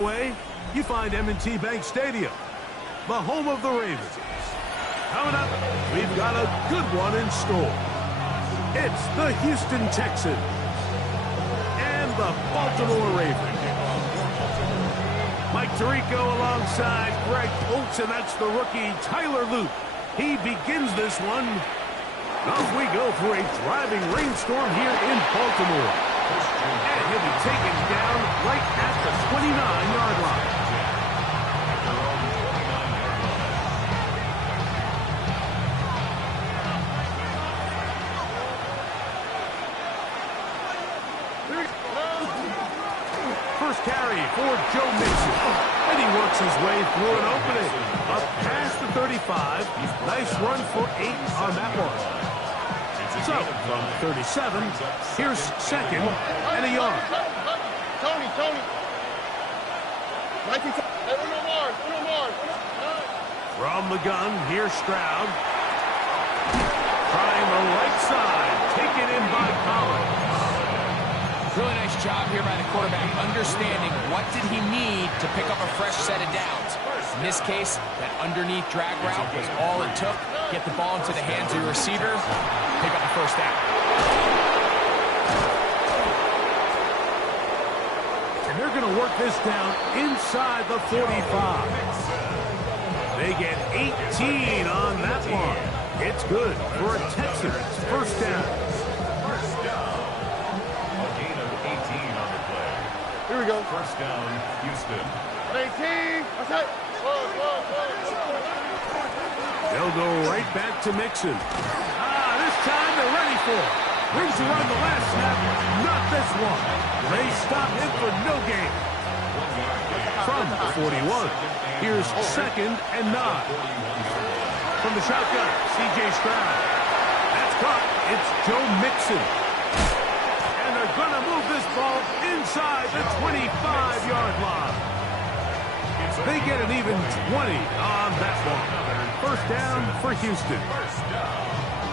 way, you find M&T Bank Stadium, the home of the Ravens. Coming up, we've got a good one in store. It's the Houston Texans and the Baltimore Ravens. Mike Tirico alongside Greg Holtz, and that's the rookie Tyler Luke. He begins this one. Off we go through a driving rainstorm here in Baltimore. And he'll be taken down right at the 29-yard line. First carry for Joe Mixon. And he works his way through an opening. Up past the 35. Nice run for 8 on that one. So, from 37, here's second and a yard. Tony. From the gun, here's Stroud. Trying the right side. Taken in by Collins. Really nice job here by the quarterback, understanding what did he need to pick up a fresh set of downs. In this case, that underneath drag route was all it took. Get the ball into the hands of your receiver, pick up the first down. And they're going to work this down inside the 45. They get 18 on that one. It's good for a Texans first down. Here we go. First down, Houston. 18. Okay. They'll go right back to Mixon. This time they're ready for it. Rings to run the last snap. Not this one. They stop him for no gain. From the 41, here's second and 9. From the shotgun, C.J. Stroud. That's caught. It's Joe Mixon. And they're going to move this ball inside the 25-yard line. They get an even 20 on that one. First down for Houston.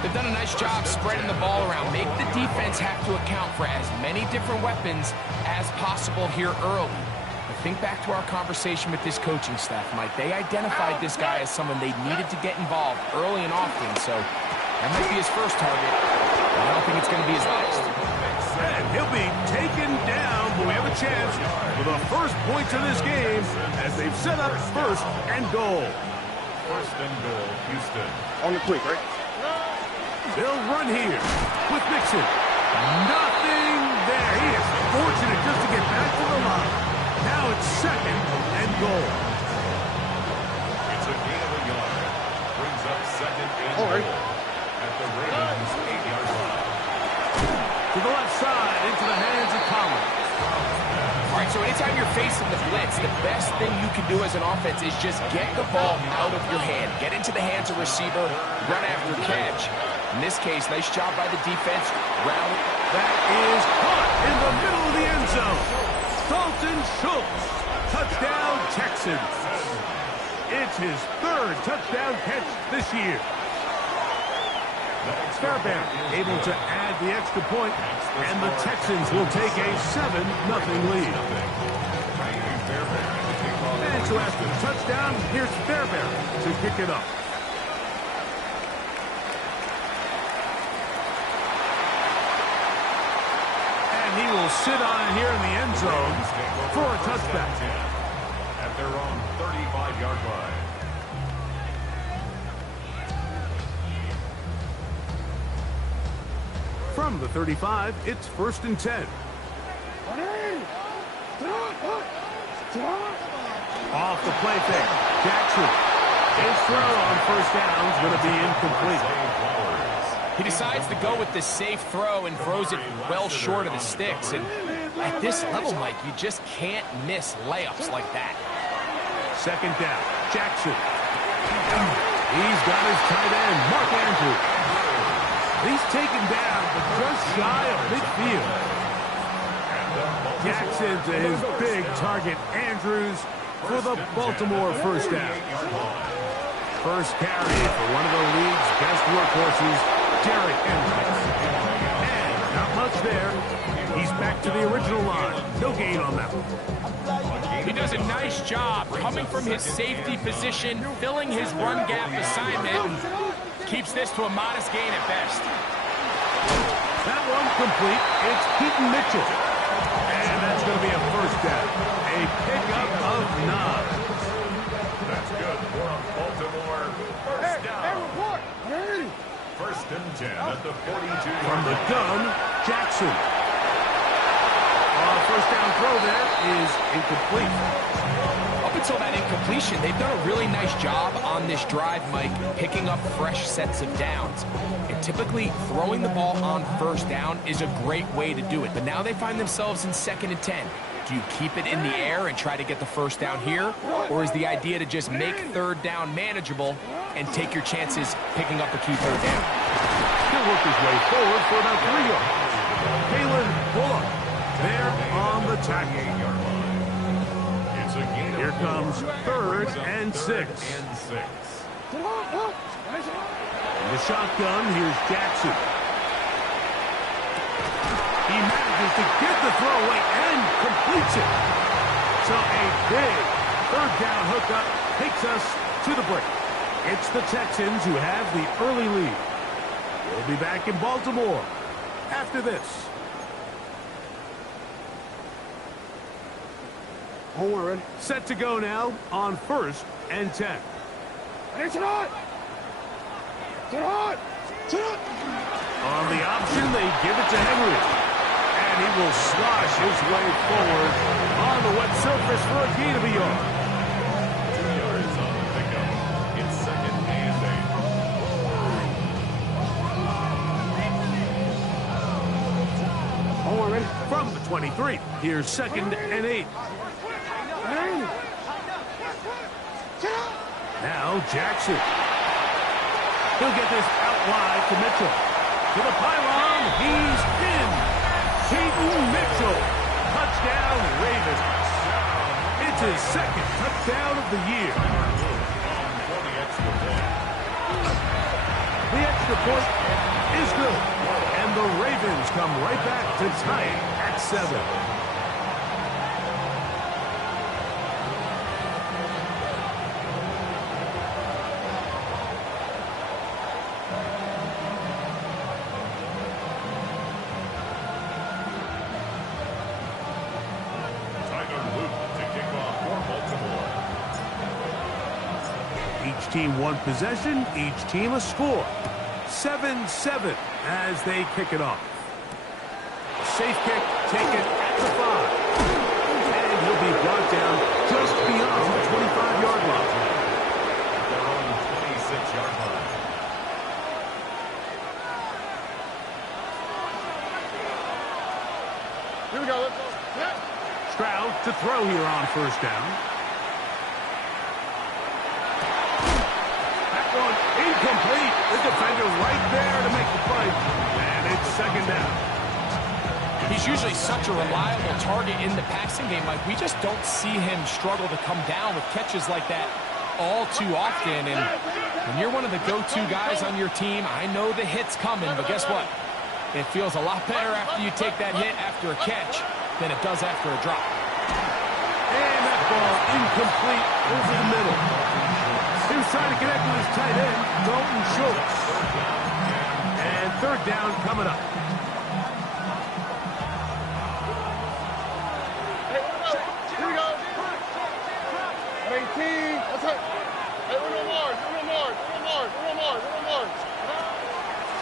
They've done a nice job spreading the ball around. Make the defense have to account for as many different weapons as possible here early. But think back to our conversation with this coaching staff, Mike. They identified this guy as someone they needed to get involved early and often. So that might be his first target. I don't think it's going to be his last. And he'll be taken down, but we have a chance for the first points of this game as they've set up first and goal. First and goal, Houston. On the quick, right? They'll run here with Mixon. Nothing there. He is fortunate just to get back to the line. Now it's second and goal. It's a gain of a yard. Brings up second and goal at the Ravens' 8-yard line. To the left side, into the hands of Collins. All right, so anytime you're facing the blitz, the best thing you can do as an offense is just get the ball out of your hand. Get into the hands of receiver, run after catch. In this case, nice job by the defense. Round. That is caught in the middle of the end zone. Dalton Schultz. Touchdown, Texans. It's his third touchdown catch this year. Fairbairn able to add the extra point, and the Texans will take a 7-0 lead. And so after the touchdown, here's Fairbairn to kick it up. And he will sit on it here in the end zone for a touchback. At their own 35-yard line. From the 35, it's first and 10. Off the play fake. Jackson. His throw on first down is going to be incomplete. He decides to go with the safe throw and throws it well short of the sticks. And at this level, Mike, you just can't miss layups like that. Second down. Jackson. He's got his tight end, Mark Andrews. He's taken down, but just shy of midfield. Jackson to his big target, Andrews, for the Baltimore first down. First carry for one of the league's best workhorses, Derrick Henry. And not much there. He's back to the original line. No gain on that one. He does a nice job coming from his safety position, filling his run gap assignment. Keeps this to a modest gain at best. That one complete. It's Keaton Mitchell. And that's going to be a first down. A pickup of 9. That's good for a Baltimore first down. First and 10 at the 42. From the gun, Jackson. First down throw there is incomplete. Up until that incompletion, they've done a really nice job on this drive, Mike, picking up fresh sets of downs. And typically, throwing the ball on first down is a great way to do it. But now they find themselves in 2nd and 10. Do you keep it in the air and try to get the first down here? Or is the idea to just make 3rd down manageable and take your chances picking up a key 3rd down? He'll work his way forward for about 3 yards. Kalen Bullock there on the tackle. Here comes 3rd and 6. In the shotgun, here's Jackson. He manages to get the throw away and completes it. So a big 3rd down hookup takes us to the break. It's the Texans who have the early lead. We'll be back in Baltimore after this. Ready? Set to go now on 1st and 10. It's not. On the option, they give it to Henry. And he will slosh his way forward on the wet surface for a gain of a yard. 2 yards on the pickup. It's 2nd and 8. Ready? From the 23, here's 2nd and 8. Now Jackson. He'll get this out wide to Mitchell. To the pylon, he's in. Keaton Mitchell. Touchdown, Ravens. It's his 2nd touchdown of the year. The extra point is good. And the Ravens come right back to tie it at 7. Each team one possession, each team a score. 7-7 as they kick it off. Safe kick taken at the 5. And he'll be brought down just beyond the 25-yard line. Their own 26-yard line. Here we go. Let's go. Stroud to throw here on 1st down. Incomplete. The defender right there to make the play. And it's 2nd down. He's usually such a reliable target in the passing game, Mike. We just don't see him struggle to come down with catches like that all too often. And when you're one of the go-to guys on your team, I know the hit's coming, but guess what? It feels a lot better after you take that hit after a catch than it does after a drop. And that ball incomplete over the middle. He was trying to connect with his tight end, Dalton Schultz. And 3rd down coming up. Here we go. 18. Let's hit. Hey, we're no more.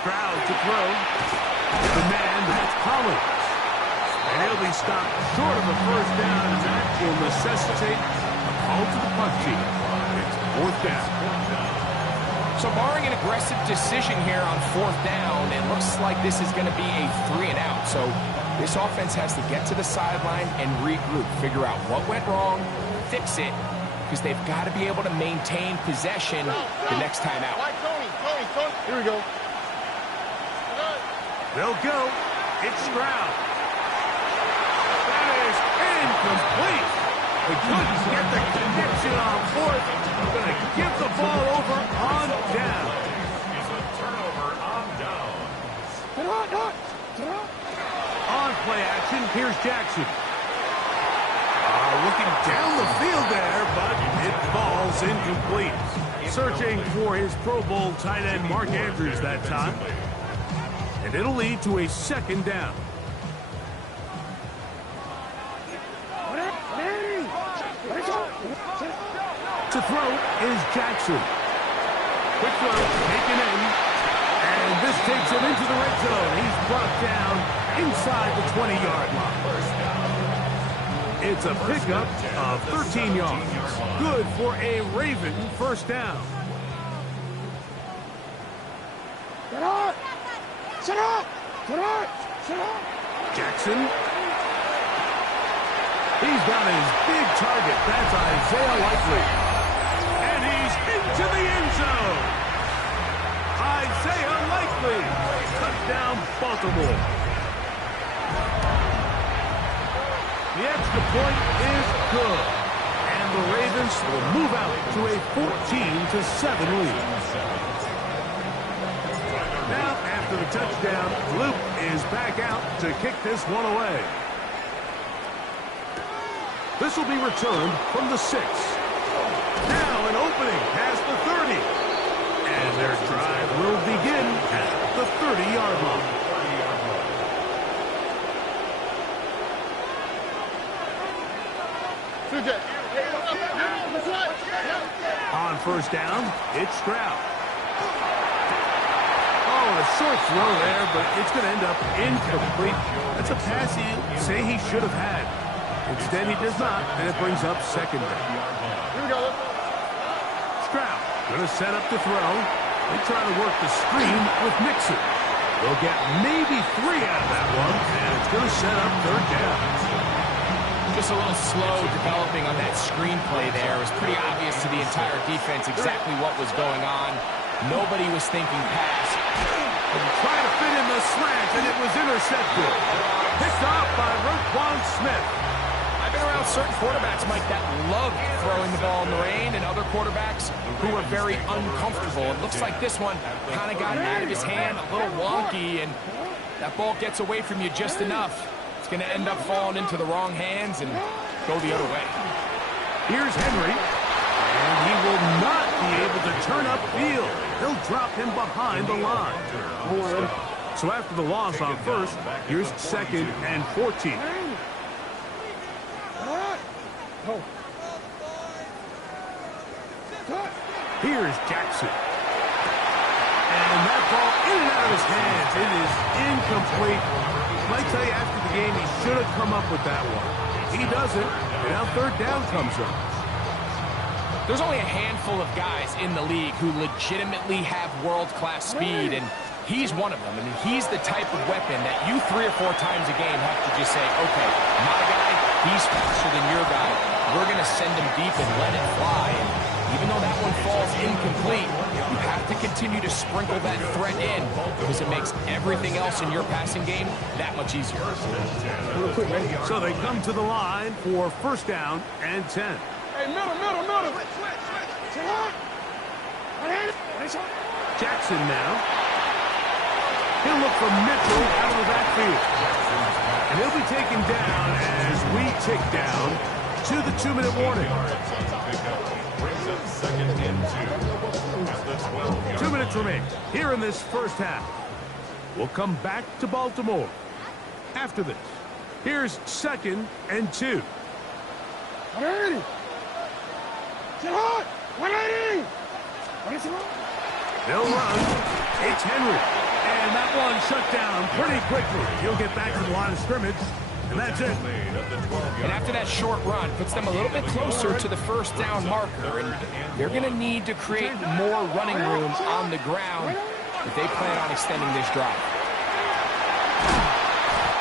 Stroud to throw. The man, that's Collins. And he'll be stopped short of the 1st down, and that will necessitate a call to the punt team. It's 4th down. So barring an aggressive decision here on 4th down, it looks like this is going to be a 3 and out. So this offense has to get to the sideline and regroup, figure out what went wrong, fix it, because they've got to be able to maintain possession the next time out. Tony. Here we go. They'll go. It's Stroud. That is incomplete. They couldn't get the connection on 4th. Going to give the ball over on down. It's a turnover on down. On play action, here's Jackson. Looking down the field there, but it falls incomplete. Searching for his Pro Bowl tight end Mark Andrews that time. And it'll lead to a second down. To throw is Jackson. Quick throw, taken in. And this takes him into the red zone. He's brought down inside the 20-yard line. It's a pickup of 13 yards. Good for a Raven first down. Get up! Sit up! Get up! Sit up! Jackson. He's got his big target. That's Isaiah Likely. And he's into the end zone. Isaiah Likely. Touchdown, Baltimore. The extra point is good. And the Ravens will move out to a 14-7 lead. Now, after the touchdown, Luke is back out to kick this one away. This will be returned from the 6. Now an opening past the 30. And their drive will begin at the 30-yard line. On first down, it's Stroud. Oh, a short throw there, but it's going to end up incomplete. That's a pass you say he should have had. Instead, he does not, and it brings up second down. Here we go. Stroud going to set up the throw. They try to work the screen with Mixon. They'll get maybe 3 out of that one, and it's going to set up third down. Just a little slow developing on that screenplay there. It was pretty obvious to the entire defense exactly what was going on. Nobody was thinking pass. And trying to fit in the slant, and it was intercepted. Picked off by Roquan Smith. I've been around certain quarterbacks, Mike, that love throwing the ball in the rain, and other quarterbacks who are very uncomfortable. It looks like this one kind of got out of his hand, a little wonky, and that ball gets away from you just enough. It's going to end up falling into the wrong hands and go the other way. Here's Henry, and he will not be able to turn upfield. He'll drop him behind the line. So after the loss on first, here's 2nd and 14. Here's Jackson. And that ball in and out of his hands. It is incomplete. Might tell you after the game he should have come up with that one. He doesn't, and now third down comes up. There's only a handful of guys in the league who legitimately have world-class speed, and he's one of them. I mean, he's the type of weapon that you 3 or 4 times a game have to just say, okay, my guy, he's faster than your guy. We're going to send him deep and let it fly. And even though that one falls incomplete, you have to continue to sprinkle that threat in because it makes everything else in your passing game that much easier. So they come to the line for first down and 10. Hey, middle. Jackson now. He'll look for Mitchell out of the backfield. And he'll be taken down as we tick down to the 2-minute warning. 2 minutes remain here in this first half. We'll come back to Baltimore after this. Here's 2nd and 2. 180. Get hot. 180. They'll run. It's Henry. And that one shut down pretty quickly. He'll get back to the line of scrimmage, and that's it. And after that short run, puts them a little bit closer to the first down marker, and they're going to need to create more running room on the ground if they plan on extending this drive.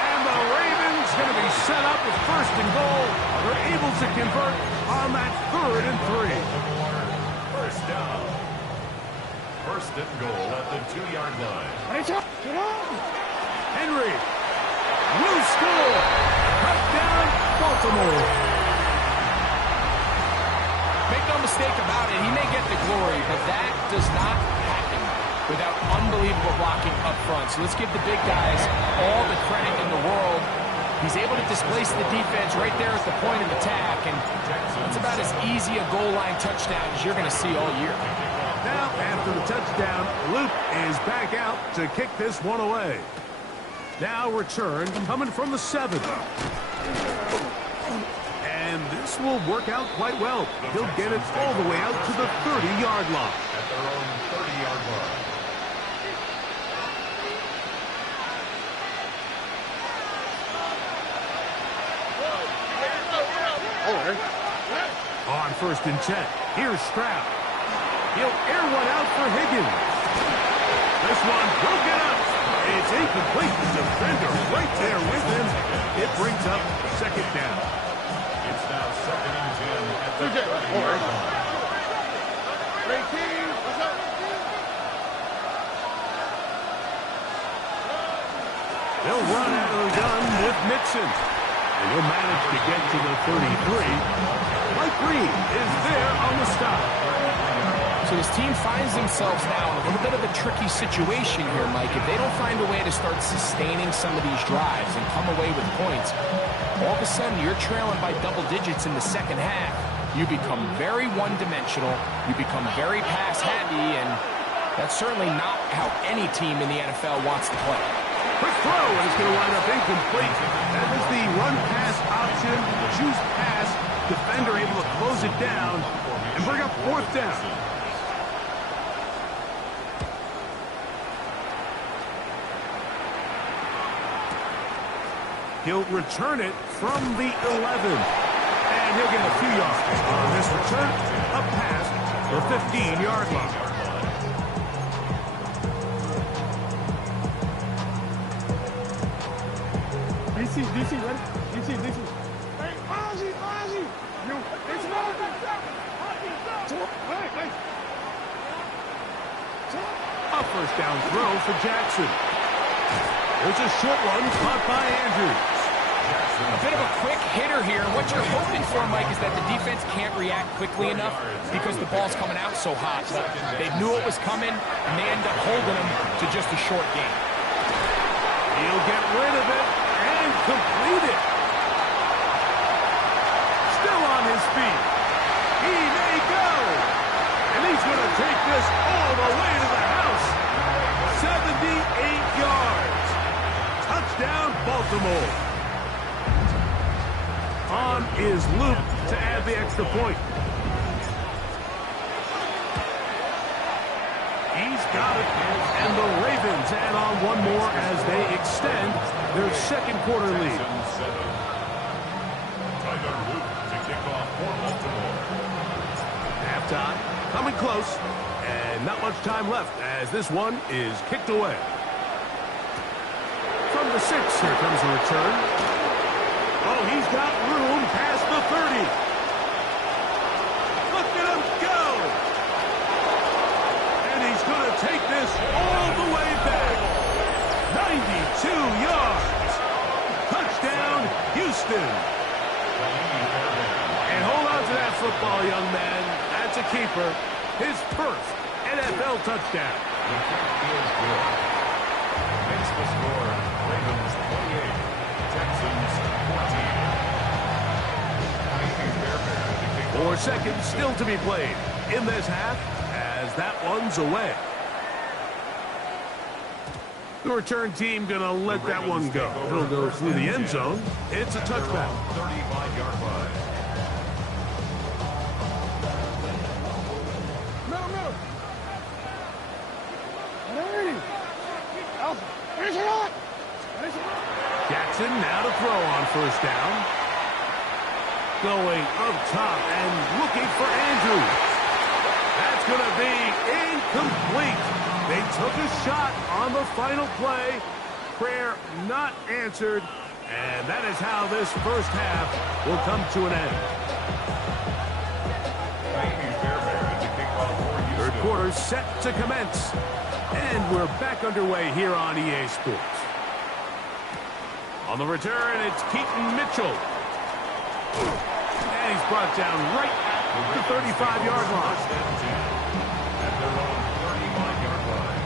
And the Ravens going to be set up with 1st and goal. They're able to convert on that 3rd and 3. First down. 1st and goal at the 2-yard line. Henry will score. Touchdown, Baltimore. Make no mistake about it, he may get the glory, but that does not happen without unbelievable blocking up front. So let's give the big guys all the credit in the world. He's able to displace the defense right there at the point of attack, and that's about as easy a goal line touchdown as you're going to see all year. Now, after the touchdown, Luke is back out to kick this one away. Now return coming from the 7. And this will work out quite well. He'll get it all the way out to the 30-yard line. At their own 30-yard line. On 1st and 10, here's Stroud. He'll air one out for Higgins. This one broken up. It's incomplete. The defender right there with him. It brings up 2nd down. It's now 2nd and 10 at the 30-yard line. They'll run out of the gun with Mixon. And he'll manage to get to the 33. Mike Green is there on the stop. So this team finds themselves now in a little bit of a tricky situation here, Mike. If they don't find a way to start sustaining some of these drives and come away with points, all of a sudden you're trailing by double digits in the 2nd half. You become very one-dimensional. You become very pass-heavy, and that's certainly not how any team in the NFL wants to play. Quick throw, and it's going to wind up incomplete. That was the run-pass option, choose pass. Defender able to close it down and bring up 4th down. He'll return it from the 11. And he'll get a few yards on this return, up past the 15-yard line. DC, ready? DC. Hey, Ozzy! You, it's not. A 1st down throw for Jackson. There's a short one caught by Andrews. A bit of a quick hitter here. What you're hoping for, Mike, is that the defense can't react quickly enough because the ball's coming out so hot. But they knew it was coming, and they end up holding them to just a short game. He'll get rid of it and complete it. Still on his feet. He may go. And he's going to take this all the way to the house. 78 yards. Touchdown, Baltimore. On is Luke to add the extra point. He's got it. And the Ravens add on one more as they extend their 2nd quarter lead. Tyler Luke to kick off for Baltimore. Halftime, coming close, and not much time left as this one is kicked away. From the 6, here comes the return. Oh, he's got room past the 30. Look at him go! And he's going to take this all the way back. 92 yards. Touchdown, Houston. And hold on to that football, young man. That's a keeper. His 1st NFL touchdown. The kick is good. Makes the score Ravens 28, Texans 14. 4 seconds still to be played in this half as that one's away. The return team going to let that one go. It'll go through the end zone. It's a touchback. 35-yard line. Middle. Ready. Alpha. Here's your lot. Jackson now to throw on 1st down. Going up top and looking for Andrews. That's going to be incomplete. They took a shot on the final play. Prayer not answered. And that is how this 1st half will come to an end. Third quarter set to commence. And we're back underway here on EA Sports. On the return, it's Keaton Mitchell. And he's brought down right at the 35-yard line. At their own 35-yard line.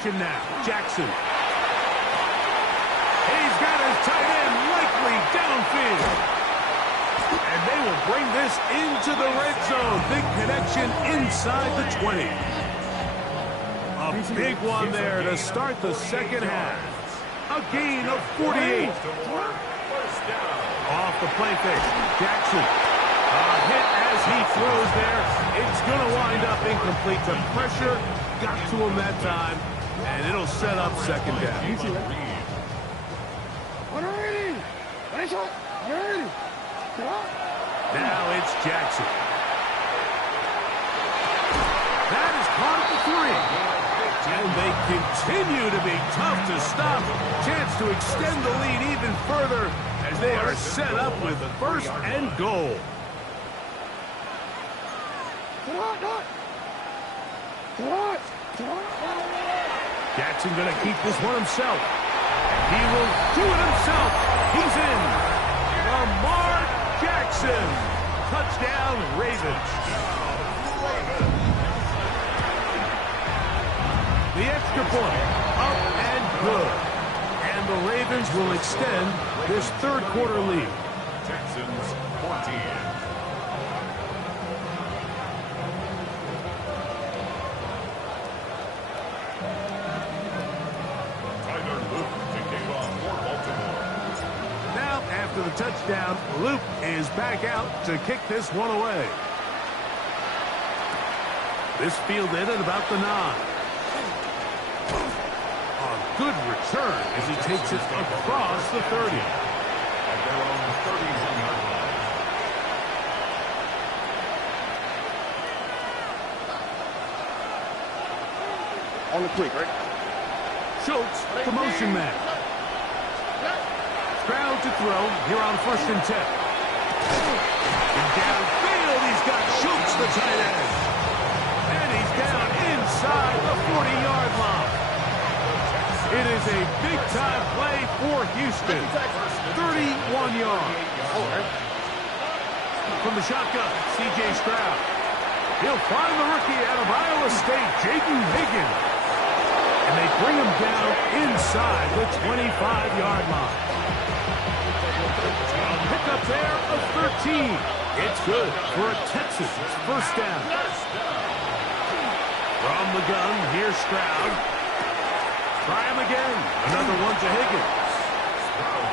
action now. Jackson. He's got his tight end likely downfield. And they will bring this into the red zone. Big connection inside the 20. A big one there to start the second half. A gain of 48. Off the play fake. Jackson. A hit as he throws there. It's going to wind up incomplete. The pressure got to him that time, and it'll set up second down. Now it's Jackson. That is caught at the 3. And they continue to be tough to stop. Chance to extend the lead even further as they are set up with first and goal. Jackson going to keep this one himself. And he will do it himself. He's in. Lamar Jackson. Touchdown, Ravens. The extra point, up and good. And the Ravens will extend this third quarter lead. Texans 14. After the touchdown, Luke is back out to kick this one away. This fielded at about the 9. A good return as he takes it across the 30. At their own 31-yard line. On the quick, right? Schultz, the motion man. Stroud to throw here on 1st and 10. And downfield, he's got Schultz, the tight end. And he's down inside the 40-yard line. It is a big-time play for Houston. 31 yards. From the shotgun, C.J. Stroud. He'll find the rookie out of Iowa State, Jaden Higgins. And they bring him down inside the 25-yard line. Pickup there of 13. It's good for a Texans first down. From the gun, here's Stroud. Try him again. Another one to Higgins.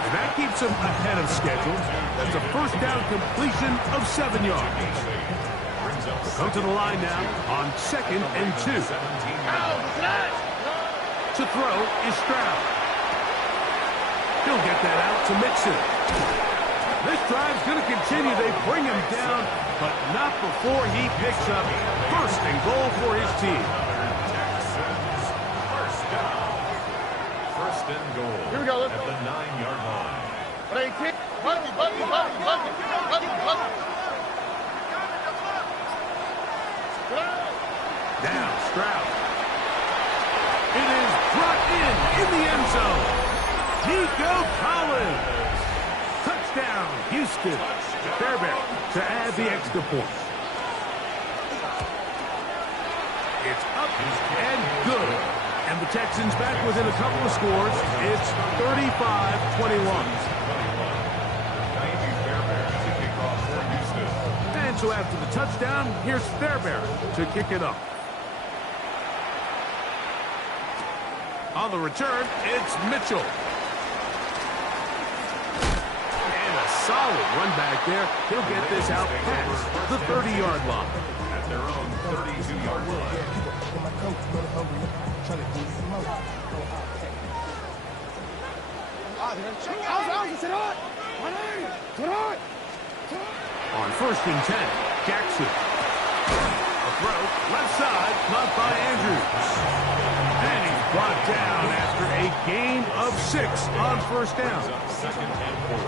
And that keeps him ahead of schedule. That's a first down completion of 7 yards. Come to the line now on 2nd and 2. To throw is Stroud. He'll get that out to Mixon. This drive's going to continue. They bring him down, but not before he picks up first and goal for his team. First down. First and goal. Here we go. At the 9-yard line. Play kick. Buggy. Now Stroud. It is brought in the end zone. Nico Collins. Touchdown, Houston. Fairbairn to add the extra point. It's up and good. And the Texans back within a couple of scores. It's 35-21. And so after the touchdown, here's Fairbairn to kick it up. On the return, it's Mitchell. And a solid run back there. He'll get this out past the 30-yard line. At their own 32-yard line. On 1st and 10, Jackson. A throw, left side, caught by Andrews. And he's brought down after a gain of 6 on first down.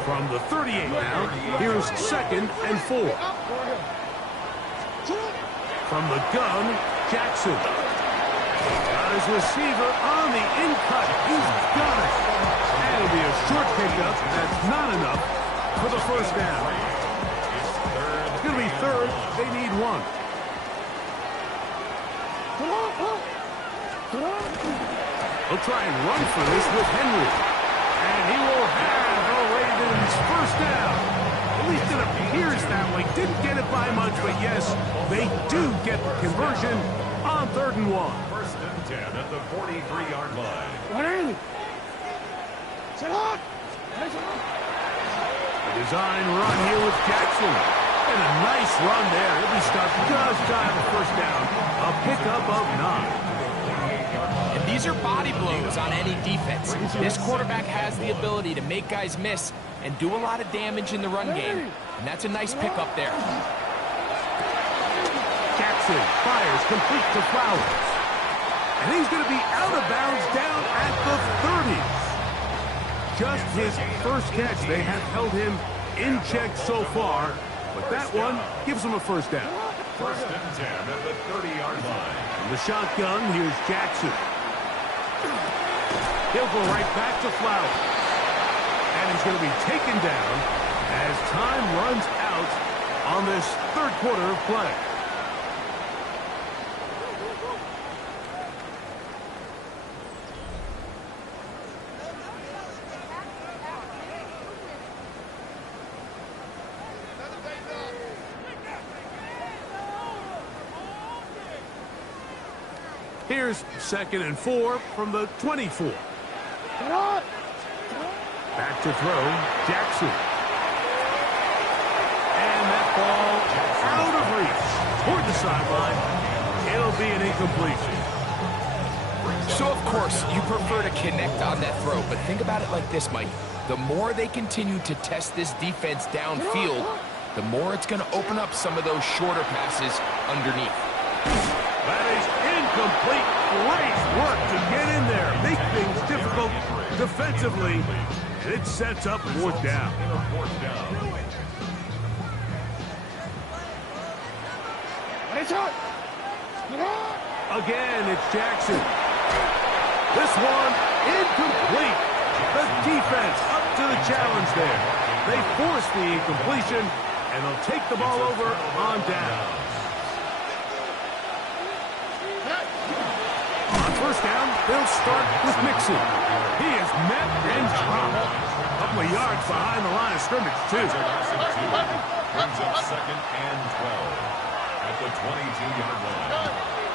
From the 38 now, here's 2nd and 4. From the gun, Jackson. Got his receiver on the in-cut. He's got it. And it'll be a short pickup. That's not enough for the first down. It's going to be 3rd. They need 1. He'll try and run for this with Henry. And he will have the Ravens first down. At least it appears that way. Didn't get it by much, but yes, they do get the conversion on 3rd and 1. First and 10 at the 43-yard line. Running. Sit on. A design run here with Jackson. And a nice run there. He'll be stopped just shy of the first down. A pickup of 9. And these are body blows on any defense. This quarterback has the ability to make guys miss and do a lot of damage in the run game. And that's a nice pickup there. Jackson fires complete to Flowers. And he's going to be out of bounds down at the 30s. Just his first catch. They have held him in check so far. But that one gives him a first down. First and 10 at the 30-yard line. From the shotgun, here's Jackson. He'll go right back to Flowers. And he's going to be taken down as time runs out on this 3rd quarter of play. Here's 2nd and 4 from the 24. Back to throw, Jackson. And that ball out of reach toward the sideline. It'll be an incompletion. So, of course, you prefer to connect on that throw, but think about it like this, Mike. The more they continue to test this defense downfield, the more it's going to open up some of those shorter passes underneath. That is incomplete. Great work to get in there. Make things difficult defensively. And it sets up 4th down. Again, it's Jackson. This one incomplete. The defense up to the challenge there. They force the incompletion, and they'll take the ball over on down. First down, they'll start with Mixon. He is met and dropped. A couple of yards behind the line of scrimmage, too. Brings up 2nd and 12 at the 22-yard line.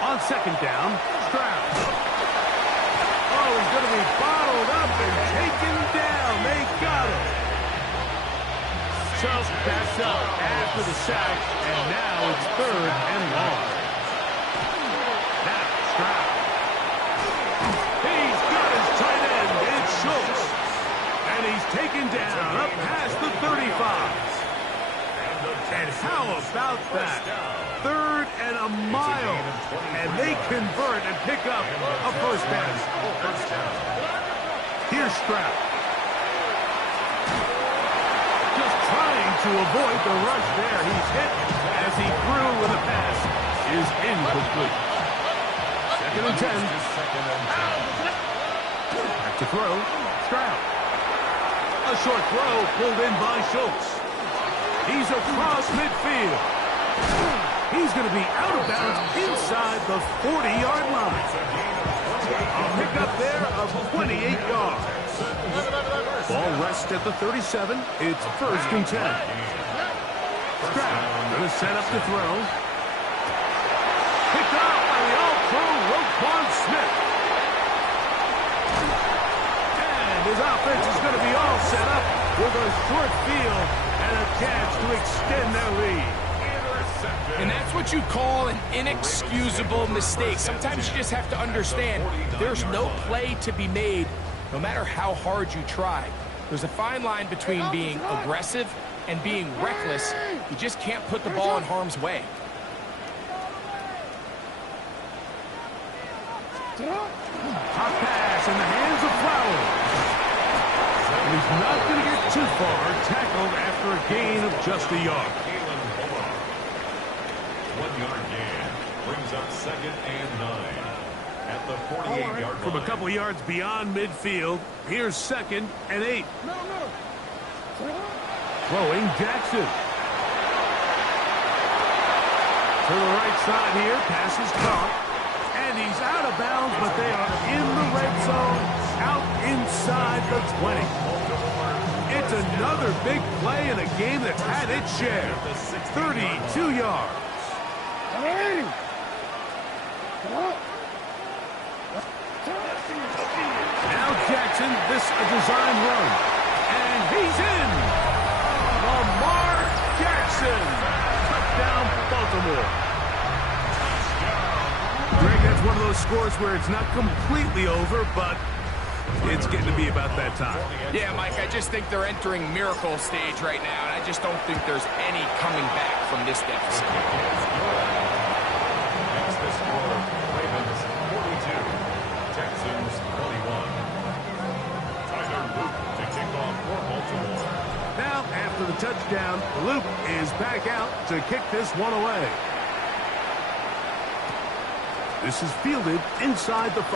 On 2nd down, Stroud. Oh, he's going to be bottled up and taken down. They got him. So that's up after the sack, and now it's 3rd and long. Now, Stroud. And he's taken down up past the 35. And how about that? 3rd and a mile. And they convert and pick up a first down. Here's Stroud. Just trying to avoid the rush there. He's hit as he threw with a pass is incomplete. 2nd and 10. Back to throw, Stroud. A short throw pulled in by Schultz. He's across midfield. He's going to be out of bounds inside the 40-yard line. A pickup there of 28 yards. Ball rests at the 37. It's 1st and 10. Stroud going to set up the throw. Picked up by the all-pro Roquan Smith. His offense is going to be all set up with a short field and a chance to extend their lead. And that's what you call an inexcusable mistake. Sometimes you just have to understand there's no play to be made, no matter how hard you try. There's a fine line between being aggressive and being reckless. You just can't put the ball in harm's way. Hot pass in the hands of Flowers. He's not going to get too far, tackled after a gain of just a yard. 1-yard gain brings up 2nd and 9 at the 48-yard line. From a couple yards beyond midfield, here's 2nd and 8. Throwing Jackson. To the right side here, pass is caught. And he's out of bounds, but they are in the red zone, out inside the 20. It's another big play in a game that's had its share. 32 yards. Now Jackson, this a design run. And he's in. Lamar Jackson. Touchdown, Baltimore. Greg, that's one of those scores where it's not completely over, but it's getting to be about that time. Yeah, Mike, I just think they're entering miracle stage right now, and I just don't think there's any coming back from this deficit. Next, the score, Ravens 42, Texans 21. Tyler Luke to kick off for Baltimore. Now, after the touchdown, Luke is back out to kick this one away. This is fielded inside the 5.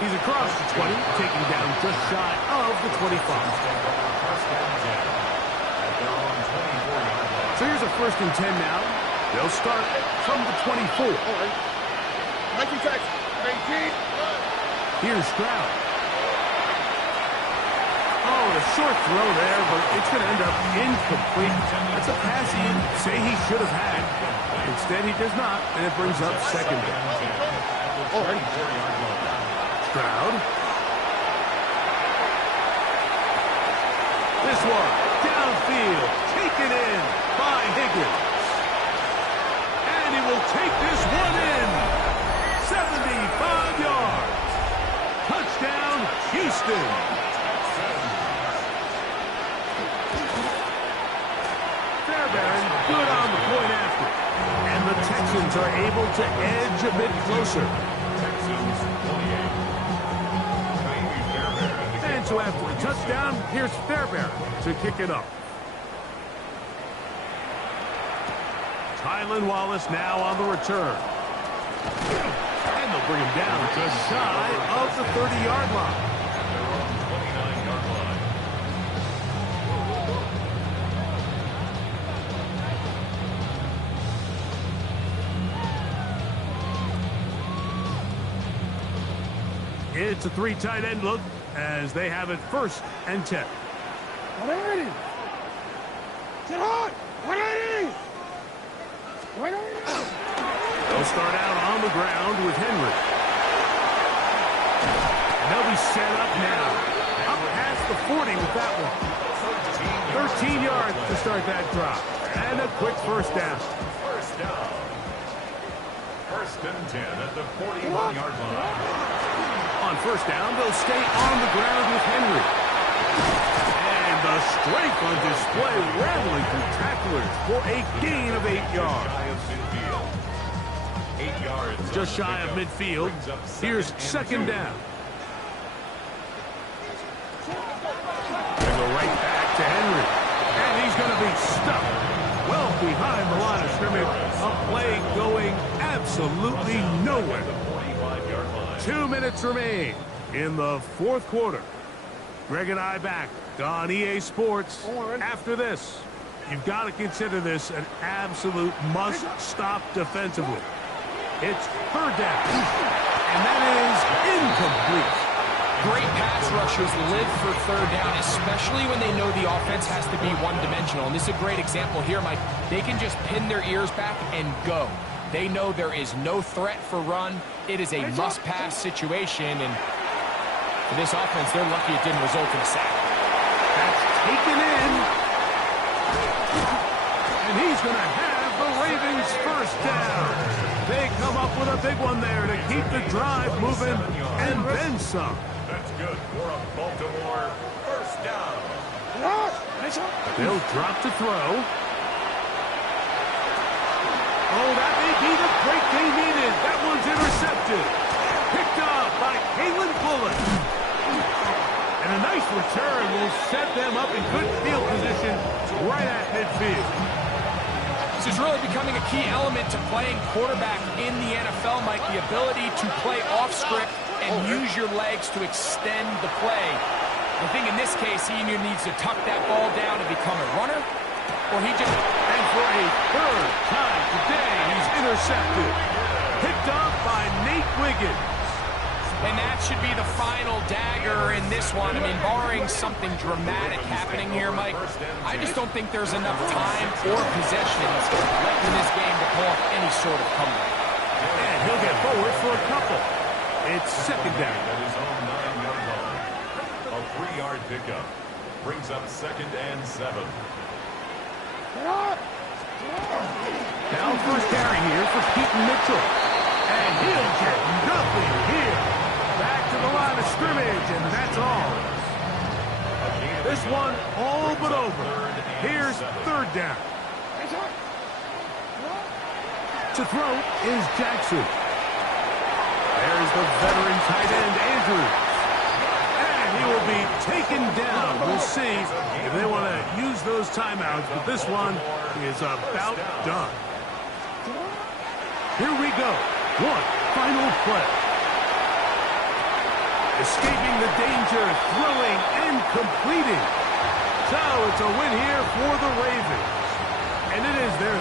He's across the 20, taking down just shy of the 25. So here's a 1st and 10 now. They'll start from the 24. Here's Stroud. Oh, a short throw there, but it's going to end up incomplete. That's a pass he'd say he should have had. Instead, he does not, and it brings up 2nd down. Stroud. This one, downfield, taken in by Higgins. And he will take this one in. 75 yards. Touchdown, Houston. Fairbairn, good on the point after. And the Texans are able to edge a bit closer. Texans 28. And so after the touchdown, here's Fairbairn to kick it up. Tylan Wallace now on the return. And they'll bring him down just shy of the 30-yard line. At their own 29-yard line. It's a 3 tight end look as they have it 1st and 10. 180. Get hot. 180. 180. They'll start out on the ground with Henry. And they'll be set up now. Up past the 40 with that one. 13 yards to start that drop. And a quick 1st down. First down. 1st and 10 at the 41-yard line. On 1st down, they'll stay on the ground with Henry. And the strength on display, rattling through tacklers for a gain of 8 yards. 8 yards. Just shy of midfield. Here's 2nd down. They go right back to Henry. And he's going to be stuck well behind the line of scrimmage. A play going absolutely nowhere. 2 minutes remain in the 4th quarter. Greg and I back on EA Sports. After this, you've got to consider this an absolute must-stop defensively. It's 3rd down, and that is incomplete. Great pass rushers live for 3rd down, especially when they know the offense has to be one-dimensional. And this is a great example here, Mike. They can just pin their ears back and go. They know there is no threat for run. It is a must-pass situation, and for this offense, they're lucky it didn't result in a sack. That's taken in. And he's going to have the Ravens 1st down. They come up with a big one there to keep the drive moving, and then some. That's good for a Baltimore 1st down. They'll drop to throw. Oh, that may be the break they needed. That one's intercepted. Picked up by Kalen Bullock. And a nice return will set them up in good field position right at midfield. This is really becoming a key element to playing quarterback in the NFL, Mike. The ability to play off script and use your legs to extend the play. I think in this case, he either needs to tuck that ball down and become a runner, or he just... And for a third time today, he's intercepted. Picked off by Nate Wiggins. And that should be the final dagger in this one. I mean, barring something dramatic happening here, Mike, I just don't think there's enough time or possessions left in this game to pull off any sort of comeback. And he'll get forward for a couple. It's second down. At his own 9-yard line. A 3-yard pickup brings up 2nd and 7. Now first carry here for Keaton Mitchell. And he'll get nothing here. Back to the line of scrimmage, and that's all. This one all but over. Here's third down. To throw is Jackson. There's the veteran tight end, Andrews. And he will be taken down. We'll see if they want to use those timeouts, but this one is about done. Here we go. One final play. Escaping the danger, throwing and completing. So it's a win here for the Ravens. And it is their